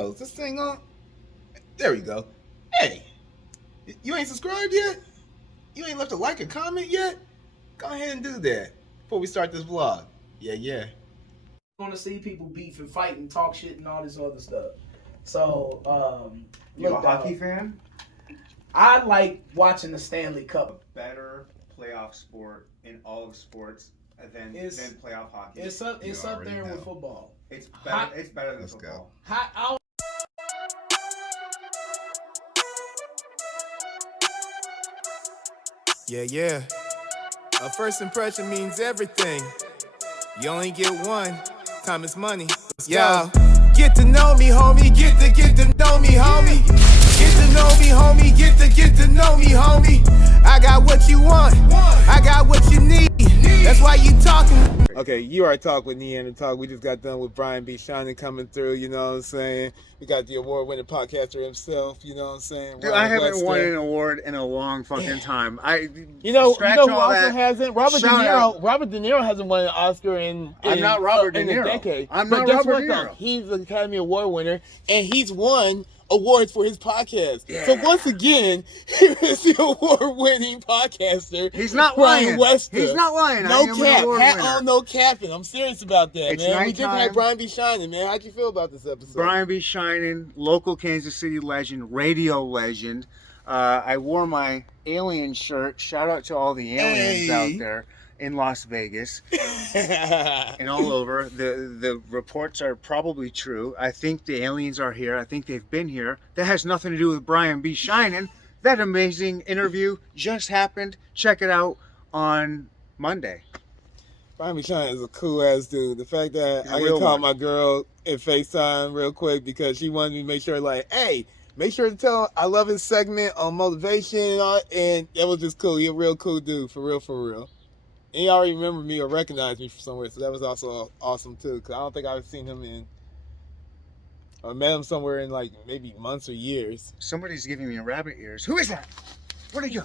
Oh, is this thing on? There we go. Hey, you ain't subscribed yet? You ain't left a like or comment yet? Go ahead and do that before we start this vlog. Yeah. Want to see people beef and fight and talk shit and all this other stuff. So, You a hockey fan? I like watching the Stanley Cup. Better playoff sport in all of sports than playoff hockey. It's up there with football. It's better than football. Yeah. A first impression means everything. You only get one. Time is money. Yo, get to know me, homie. Get to know me, homie. Get to know me, homie. Get to know me, homie. I got what you want. I got what you need. That's why you talking. Okay, you already talked with Neandertalk. We just got done with Brian B. Shining coming through, you know what I'm saying? We got the award-winning podcaster himself, you know what I'm saying? Dude, I haven't won an award in a long fucking time. You know who also hasn't? Robert De Niro hasn't won an Oscar in I'm not Robert De Niro. A decade. I'm not Robert De Niro. Though? He's an Academy Award winner, and he's won awards for his podcast. Yeah. So once again, here is the award-winning podcaster. He's not Brian lying. Wester. He's not lying. No cap. Hat on, no capping. I'm serious about that, it's man. We just had Brian B. Shining, man. How'd you feel about this episode? Brian B. Shining, local Kansas City legend, radio legend. I wore my alien shirt. Shout out to all the aliens out there in Las Vegas and all over. The reports are probably true. I think the aliens are here. I think they've been here. That has nothing to do with Brian B. Shining. That amazing interview just happened. Check it out on Monday. Brian B. Shining is a cool ass dude. The fact that I can call my girl in FaceTime real quick because she wanted me to make sure, like, hey, make sure to tell him I love his segment on motivation and all, and that was just cool. He a real cool dude, for real. And he already remembered me or recognized me from somewhere, so that was also awesome too. Because I don't think I've seen him or met him somewhere in like maybe months or years. Somebody's giving me rabbit ears. Who is that? Where'd he go?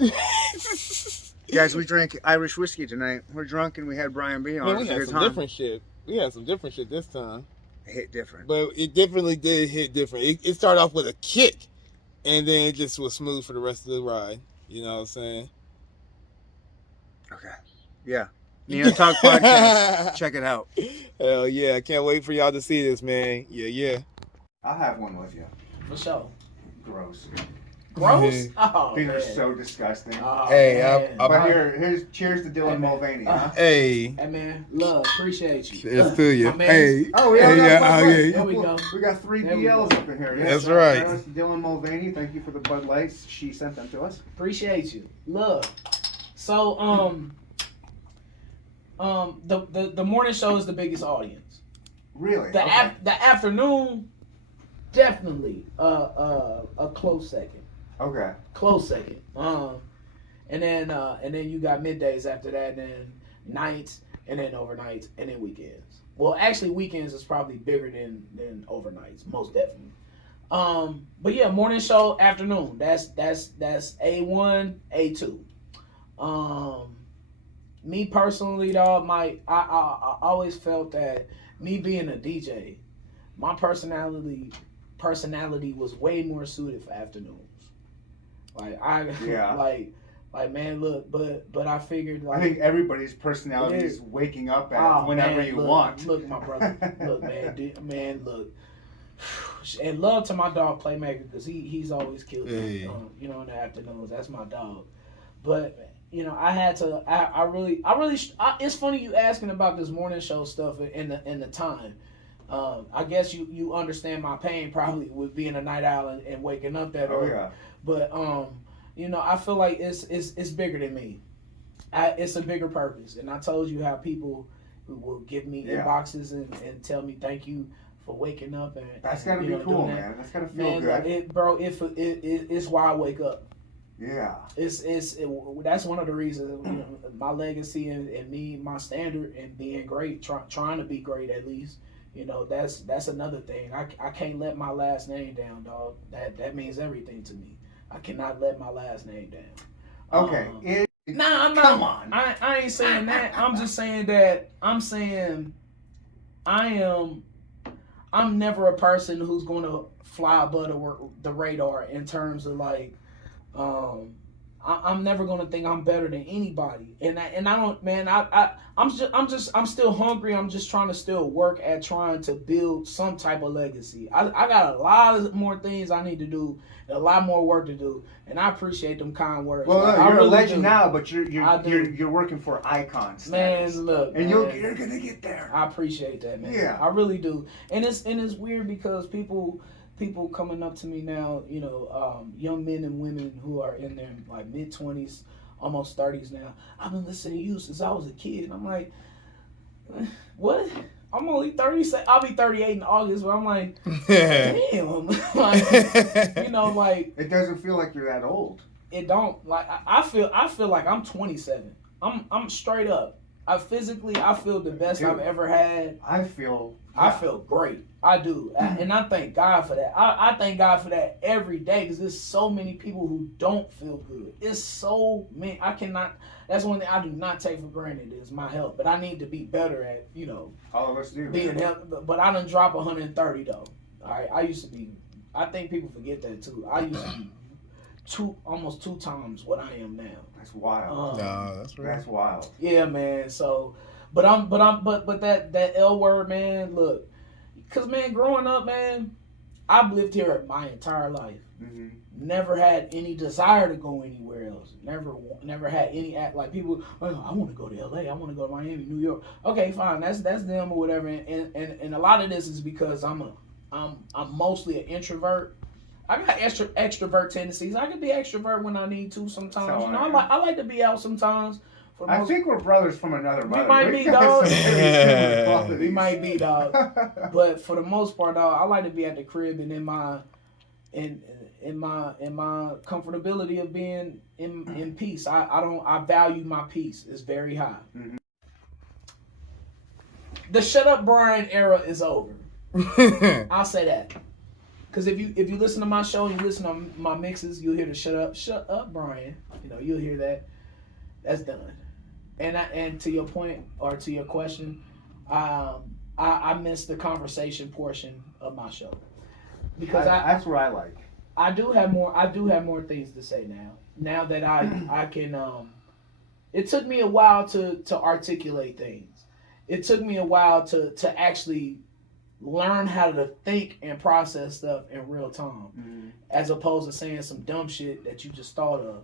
Guys, we drank Irish whiskey tonight. We're drunk and we had Brian B on. Man, we had some different shit. We had some different shit this time. It hit different. But it definitely did hit different. It started off with a kick, and then it just was smooth for the rest of the ride. You know what I'm saying? Okay. Yeah. Neandertalk Podcast. Check it out. Hell yeah. I can't wait for y'all to see this, man. Yeah. I'll have one with you. For sure. Gross. Gross? Oh, these are so disgusting. Oh, hey, but here's cheers to Dylan Mulvaney. Hey. Hey, man. Love. Appreciate you. Cheers to you. Hey. Oh, yeah. There we go. We got 3 DLs up in here. That's right. Shout out to Dylan Mulvaney. Thank you for the Bud Lights. She sent them to us. Appreciate you. Love. So, the morning show is the biggest audience. Really? The afternoon, definitely a close second. Okay. Close second. And then you got middays after that, and then nights, and then overnights, and then weekends. Well, actually, weekends is probably bigger than overnights, most definitely. But yeah, morning show, afternoon. That's A1, A2. Me personally, dog, I always felt that me being a DJ, my personality was way more suited for afternoons. Like like man, look, but I figured, like, I think everybody's personality is waking up at whenever you want. Look, my brother, look, man, look. And love to my dog Playmaker, because he's always killed me, in the afternoons. That's my dog. But I had to. I really. It's funny you asking about this morning show stuff and the time. I guess you understand my pain probably with being a night owl and waking up that early. Yeah. But I feel like it's bigger than me. It's a bigger purpose, and I told you how people will give me inboxes and tell me thank you for waking up, and that's gotta be cool, man. That's gotta feel good. It's why I wake up. Yeah. That's one of the reasons, my legacy and me, my standard, and being great, trying to be great at least. That's another thing. I can't let my last name down, dog. That means everything to me. I cannot let my last name down. Okay. I'm not. Come on. I ain't saying that. I'm just saying that. I'm saying I I'm never a person who's going to fly above the radar in terms of like, I'm never gonna think I'm better than anybody, and I don't, man. I'm still hungry. I'm just trying to still work at trying to build some type of legacy. I got a lot of more things I need to do, a lot more work to do, and I appreciate them kind words. Well, like, you're really a legend do. now, but you're working for icon status. Man, look, and man, you're gonna get there. I appreciate that, man. Yeah, I really do, and it's weird because people coming up to me now, young men and women who are in their like mid-20s, almost 30s now. I've been listening to you since I was a kid. And I'm like, what? I'm only 30. I'll be 38 in August, but I'm like, damn. Like, like it doesn't feel like you're that old. It don't. Like I feel like I'm 27. I'm straight up. I feel the best I've ever had. I feel great. I do. And I thank God for that. I thank God for that every day because there's so many people who don't feel good. It's so many. That's one thing I do not take for granted is my health. But I need to be better at, all of us do. Being healthy. But I done drop 130 though. All right. I think people forget that too. I used to be almost 2 times what I am now. That's wild. No, that's real. That's wild. Yeah, man. So, but that L word, man. Look, cause man, growing up, man, I've lived here my entire life. Mm-hmm. Never had any desire to go anywhere else. Never had any act like people. Oh, I want to go to LA. I want to go to Miami, New York. Okay, fine. That's them or whatever. And a lot of this is because I'm mostly an introvert. I got extrovert tendencies. I can be extrovert when I need to sometimes. I like to be out sometimes. I think we're brothers from another mother. We might be, dog. We might be, dog. But for the most part, dog, I like to be at the crib and in my comfortability of being in peace. I value my peace. It's very high. Mm-hmm. The Shut Up Brian era is over. I'll say that. Because if you listen to my show and you listen to my mixes, you'll hear the shut up, Brian. You'll hear that. That's done. And to your point or to your question, I missed the conversation portion of my show because that's what I like. I do have more things to say now. Now that I can. It took me a while to articulate things. It took me a while to actually learn how to think and process stuff in real time, as opposed to saying some dumb shit that you just thought of.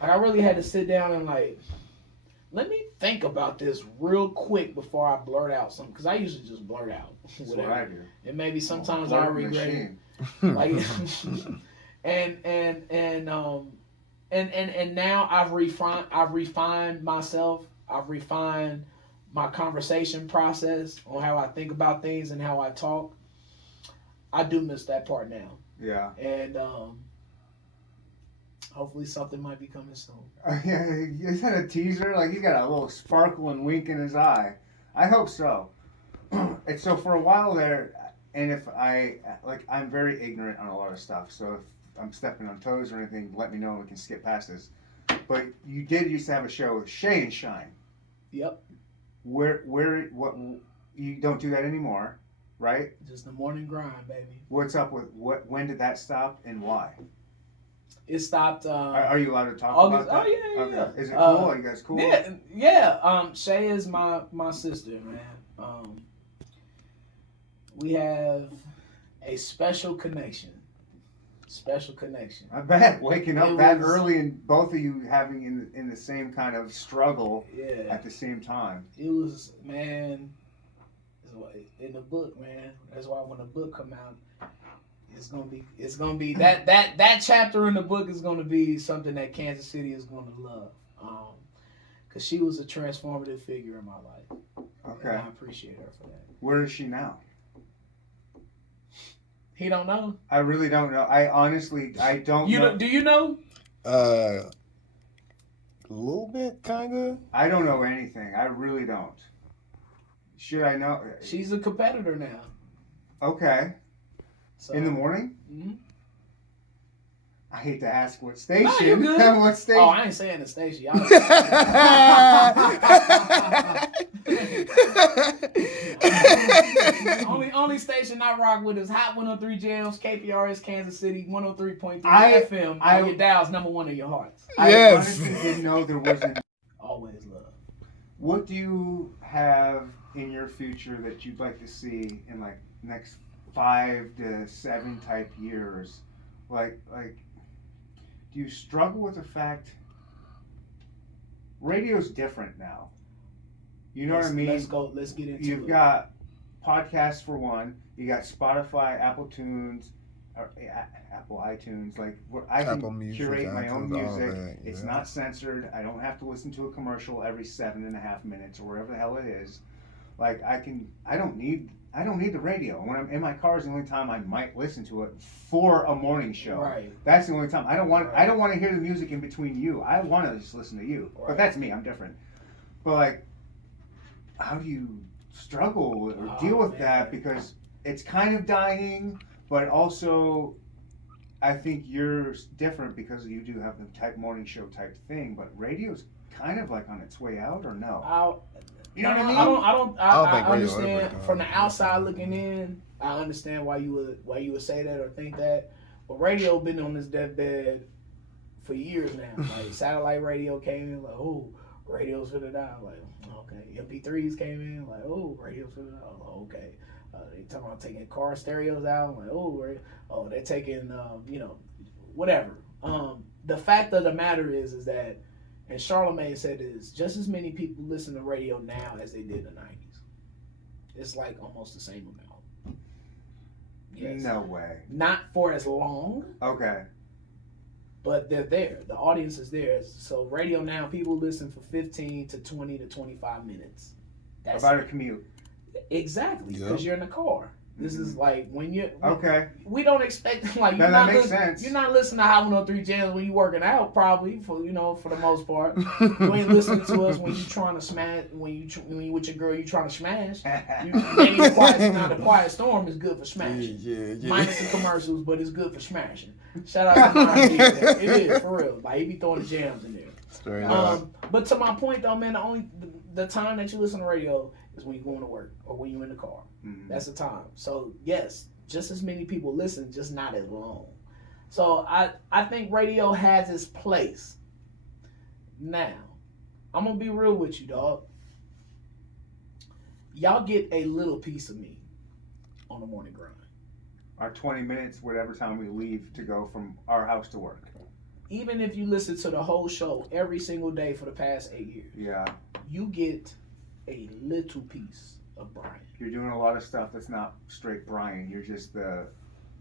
Like I really had to sit down and like, let me think about this real quick before I blurt out something, because I usually just blurt out whatever. That's what I do. And maybe sometimes I regret it. Like, and now I've refined myself. I've refined my conversation process on how I think about things and how I talk. I do miss that part now. Yeah. And hopefully something might be coming soon. Yeah, is that a teaser? Like he's got a little sparkle and wink in his eye. I hope so. And so for a while there, and if I'm very ignorant on a lot of stuff. So if I'm stepping on toes or anything, let me know and we can skip past this. But you used to have a show with Shay and Shine. Yep. What you don't do that anymore, right? Just the morning grind, baby. What's up with when did that stop and why? It stopped. Are you allowed to talk August, about that? Oh yeah. Is it cool? Are you guys cool? Yeah. Shay is my sister, man. We have a special connection. I bet waking up that early and both of you having in the same kind of struggle at the same time. It was, man, in the book, man. That's why when the book come out, it's gonna be that chapter in the book is gonna be something that Kansas City is gonna love. Cause she was a transformative figure in my life. Okay. And I appreciate her for that. Where is she now? He don't know. I really don't know. I honestly don't know. Do you know? A little bit, kind of. I don't know anything. I really don't. Should I know? She's a competitor now. Okay. So, in the morning? Mm-hmm. I hate to ask what station. Nah, you good. What station? Oh, I ain't saying the station. Y'all only station I rock with is Hot 103 Jams, KPRS Kansas City, 103.3 FM. Your dial's number one in your hearts. I honestly didn't know there wasn't. Always love. What do you have in your future that you'd like to see in like next 5 to 7 type years? Like, do you struggle with the fact radio's different now? You know what I mean? Let's go. Let's get into it. You've got podcasts for one. You got Spotify, Apple Tunes, or Apple iTunes. Like I can Music, curate my own iTunes, music. that, yeah. It's not censored. I don't have to listen to a commercial every 7.5 minutes or whatever the hell it is. Like I don't need the radio. When I'm in my car is the only time I might listen to it for a morning show. Right. That's the only time. I don't want to hear the music in between you. I want to just listen to you. Right. But that's me. I'm different. But like, how do you struggle or deal with that? Because it's kind of dying, but also I think you're different because you do have the type morning show type thing. But radio's kind of like on its way out, or no? You know what I mean? I understand from the outside looking in. I understand why you would say that or think that. But radio been on this deathbed for years now. Like satellite radio came in, like, oh, radio's finna die. Like, okay. MP3s came in, like, oh, radio's finna die. Okay. They talking about taking car stereos out. Like, oh, they're taking, whatever. The fact of the matter is that. And Charlamagne said this, just as many people listen to radio now as they did in the 90s. It's like almost the same amount. Yes. No way. Not for as long. Okay. But they're there. The audience is there. So radio now, people listen for 15 to 20 to 25 minutes. That's about a commute. Exactly, because you're in the car. This is like when you we don't expect like you're not listening to Hot 103 Jams when you working out probably for the most part. You ain't listening to us when you trying to smash when you with your girl you trying to smash. Maybe the Quiet Storm is good for smashing. Yeah. Minus the commercials, but it's good for smashing. Shout out to Marty. It is for real. Like he be throwing the jams in there. Straight up. But to my point though, man, the time that you listen to radio is when you're going to work or when you're in the car. Mm-hmm. That's the time. So yes, just as many people listen, just not as long. So I think radio has its place. Now, I'm gonna be real with you, dog. Y'all get a little piece of me on the morning grind. Our 20 minutes, whatever time we leave to go from our house to work. Even if you listen to the whole show every single day for the past 8 years, you get a little piece of Brian. You're doing a lot of stuff that's not straight Brian. You're just the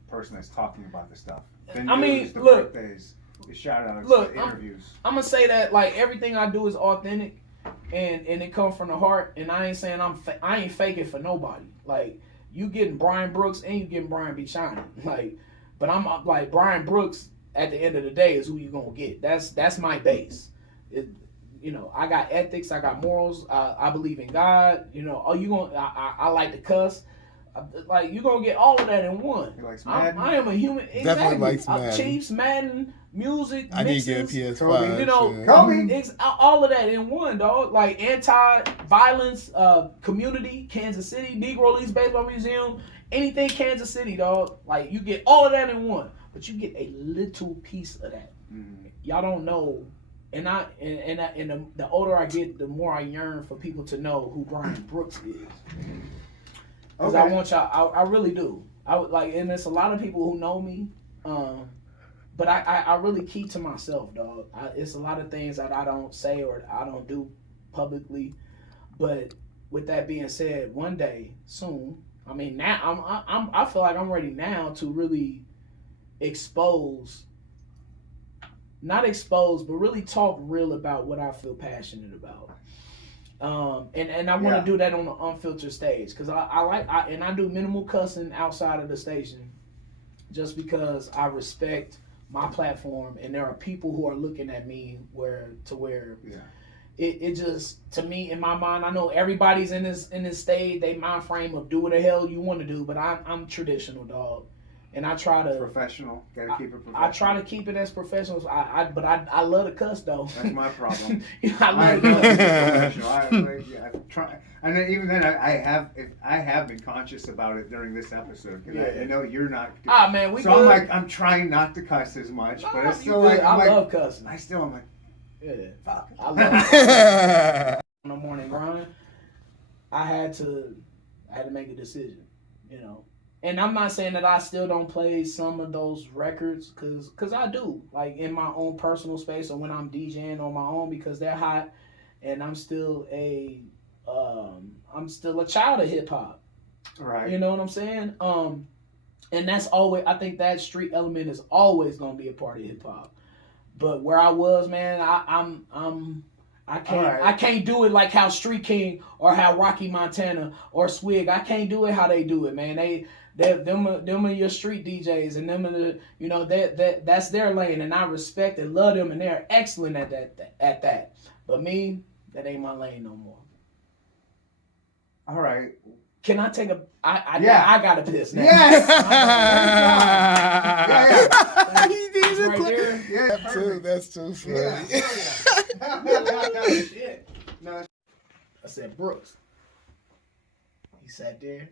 person that's talking about the stuff. The news, the birthdays, the shout outs, the interviews. I'm gonna say that like everything I do is authentic, and it comes from the heart. And I ain't saying I ain't faking for nobody. Like you getting Brian Brooks and you getting Brian B. Shining. Like, but I'm like Brian Brooks. At the end of the day, is who you gonna get. That's my base. I got ethics. I got morals. I believe in God. I like to cuss. Like you gonna get all of that in one. I am a human. Exactly. Definitely likes Madden. Chiefs, Madden, music. I need to get a PS5. Kobe. All of that in one, dog. Like anti-violence, community, Kansas City, Negro Leagues Baseball Museum, anything Kansas City, dog. Like you get all of that in one. But you get a little piece of that. Mm-hmm. Y'all don't know, and the older I get, the more I yearn for people to know who Brian Brooks is. Because I want y'all, I really do. I would like, and there's a lot of people who know me, but I really keep to myself, dog. It's a lot of things that I don't say or I don't do publicly. But with that being said, one day soon, I mean now I feel like I'm ready now to really not expose, but really talk real about what I feel passionate about. And I want to do that on an unfiltered stage because I do minimal cussing outside of the station just because I respect my platform and there are people who are looking at me where it just, to me, in my mind, I know everybody's in this stage, they mind frame of do what the hell you want to do, but I'm traditional, dog. and I try to professional. Gotta keep it professional. I try to keep it as professional. But I love to cuss though. That's my problem. I love to keep it cuss. professional. I try, and then even then, I have been conscious about it during this episode. I know you're not. Man, we. So good. I'm trying not to cuss as much, but it's still I love cussing. I'm like, yeah, fuck. I love it. On the morning grind, I had to make a decision, And I'm not saying that I still don't play some of those records, cause I do, like in my own personal space or when I'm DJing on my own, because they're hot, and I'm still a child of hip hop. Right. You know what I'm saying? And that's always, I think that street element is always gonna be a part of hip hop. But where I was, man, I can't do it like how Street King or how Rocky Montana or Swig. I can't do it how they do it, man. Them are your street DJs, and them are the, that's their lane, and I respect and love them, and they're excellent at that. But me, that ain't my lane no more. All right. Can I take a? I gotta piss now. Yes. Yeah. He did it right there. Yeah, that's too funny. Yeah. Shit. No. I said, Brooks. He sat there.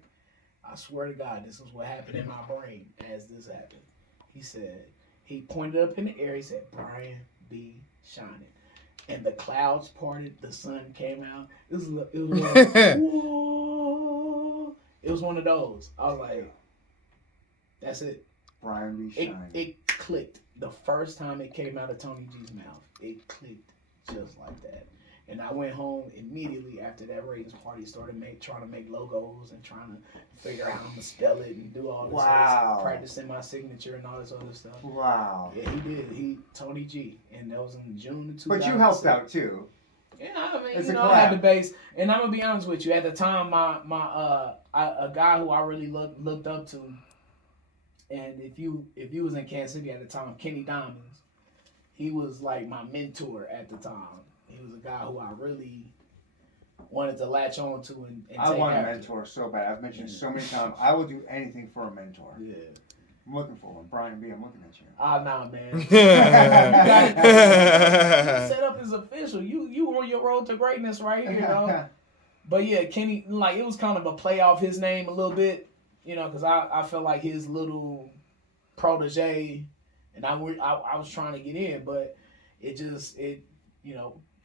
I swear to God, this is what happened in my brain as this happened. He said, he pointed up in the air. He said, Brian be shining. And the clouds parted. The sun came out. It was like, whoa. It was one of those. I was like, that's it. Brian be shining. It clicked. The first time it came out of Tony G's mouth, it clicked just like that. And I went home immediately after that Ravens party, started trying to make logos and trying to figure out how I'm going to spell it and do all this. Wow. Practicing my signature and all this other stuff. Wow. Yeah, he did. Tony G. And that was in June of 2000. But you helped out too. Yeah, I mean, it's I had the base. And I'm going to be honest with you. At the time, a guy who I really looked up to, and if you was in Kansas City at the time, Kenny Diamonds, he was like my mentor at the time. He was a guy who I really wanted to latch on to and I take want a after. mentor so bad. I've mentioned so many times. I will do anything for a mentor. Yeah. I'm looking for one. Brian B, I'm looking at you. Nah, man. Setup is official. You on your road to greatness right here, But yeah, Kenny, like, it was kind of a play off his name a little bit, because I felt like his little protege, and I was trying to get in, but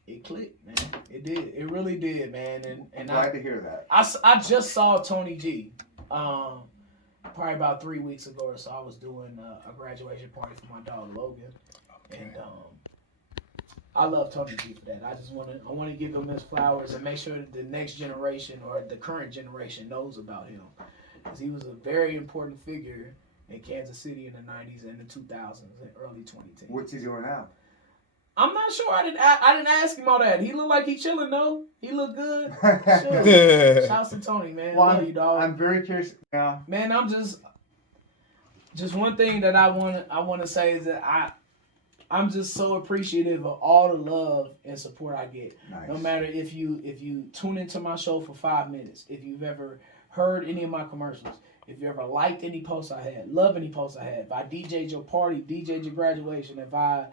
it clicked, man. It did. It really did, man. And I'm glad to hear that. I just saw Tony G, probably about 3 weeks ago or so. I was doing a graduation party for my dog Logan, and I love Tony G for that. I want to give him his flowers and make sure that the next generation or the current generation knows about him, because he was a very important figure in Kansas City in the 90s and the 2000s and early 2010s. What's he doing now? I'm not sure. I didn't ask him all that. He looked like he chilling though. He looked good. Sure. Shouts to Tony, man. Well, love you, dog. I'm very curious. Yeah. Man, I'm just one thing that I want to say is that I'm just so appreciative of all the love and support I get. Nice. No matter if you tune into my show for 5 minutes, if you've ever heard any of my commercials, if you ever liked any posts I had, love any posts I had, if I DJ'd your party, DJ'd your graduation, if I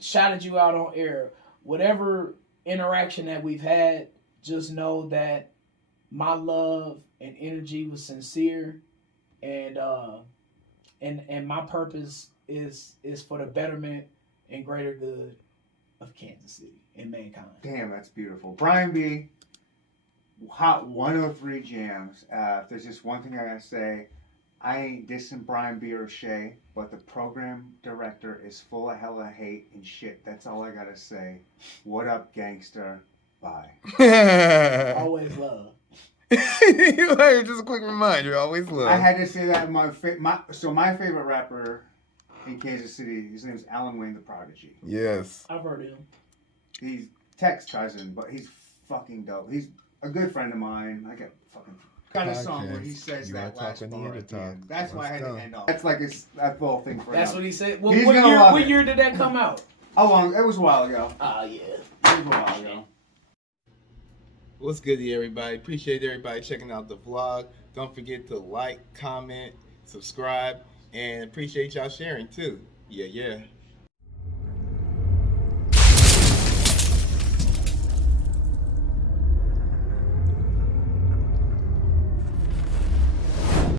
shouted you out on air, whatever interaction that we've had, just know that my love and energy was sincere, and my purpose is for the betterment and greater good of Kansas City and mankind. Damn, that's beautiful. Brian B, Hot 103 Jams. If there's just one thing I gotta say, I ain't dissing Brian B or Shay, but the program director is full of hella hate and shit. That's all I gotta say. What up, gangster? Bye. Always love. Just a quick reminder, always love. I had to say that my favorite rapper in Kansas City, his name's Alan Wayne the Prodigy. Yes. I've heard of him. He's Tech's cousin, but he's fucking dope. He's a good friend of mine. I got a song where he says that last bar at the end. That's why I had to end off. That's like that full thing for him. That's what he said. Well, He's what year did that come out? How long? It was a while ago. Yeah. It was a while ago. What's good to everybody? Appreciate everybody checking out the vlog. Don't forget to like, comment, subscribe. And appreciate y'all sharing too. Yeah, yeah.